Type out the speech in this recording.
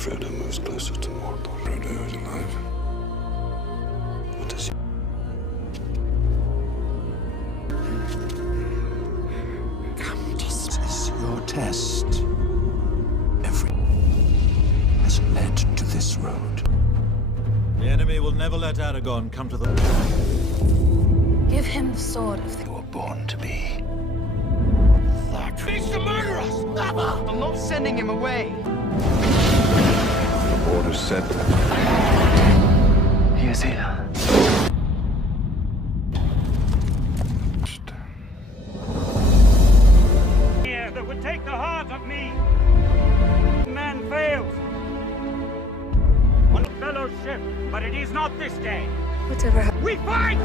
Frodo moves closer to Mordor. Frodo is alive. What does he... Come to this your test. Every has led to this road. The enemy will never let Aragorn come to the... Give him the sword of the... You were born to be. He's to murder us! Never! I'm not sending him away. The order said. He is here. Here that would take the heart of me. Man fails. On fellowship, but it is not this day. Whatever. We fight!